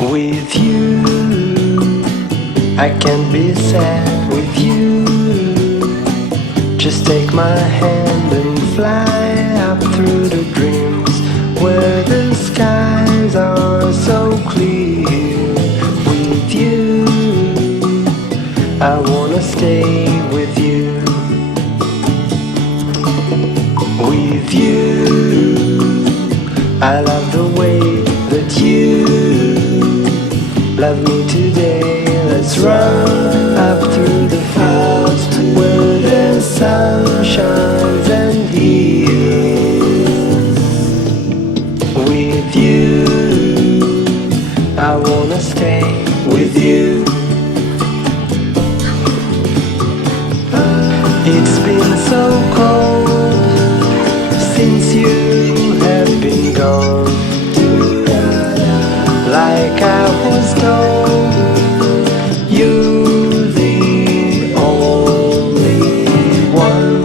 With you, I can't be sad with you. Just take my hand and fly up through the dreams where the skies are so clear. With you, I wanna stay with you. With you, I love the way that you love me today. Let's run up through the fields where the sun shines and heals. With you, I wanna stay with you. It's been so cold since you have been gone. Like I was told, you're the only one.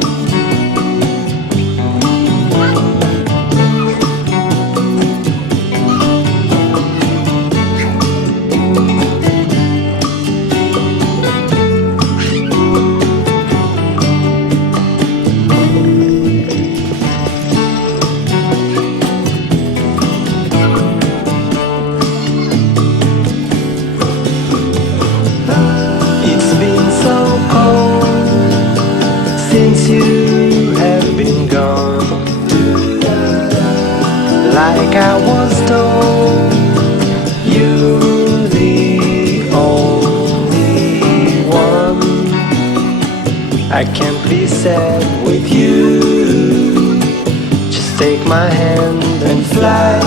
Since you have been gone, like I was told, you're the only one. I can't be sad with you. Just take my hand and fly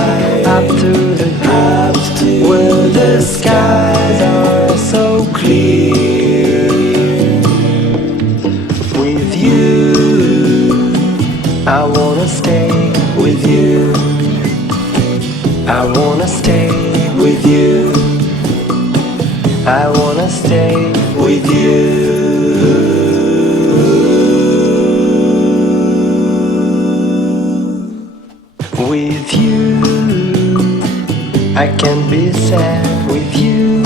up through the clouds where the skies are so clear. With you, I wanna stay with you. I wanna stay with you. I wanna stay with you. With you, I can't be sad with you.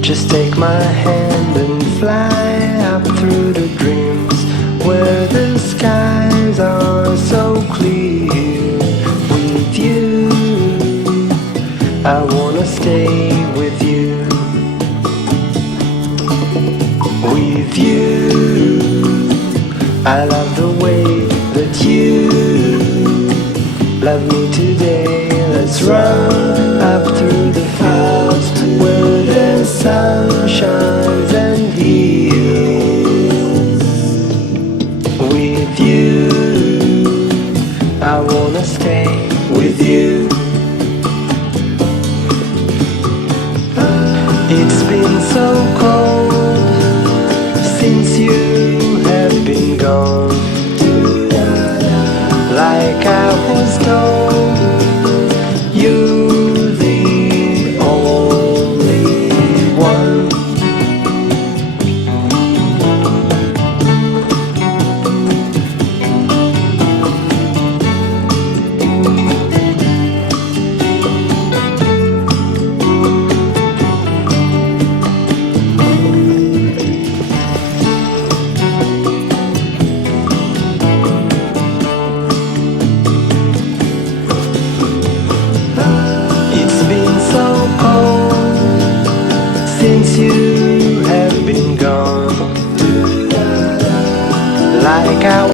Just take my hand and fly up through the dreams where the skies are so clear. With you, I wanna stay with you. With you, I love the way that you love me today. Let's run up through the fields where the sun shines and heals. With you, I wanna stay with you. It's been so cold since you have been gone. Like I was told, you're the only one. Since you have been gone, like I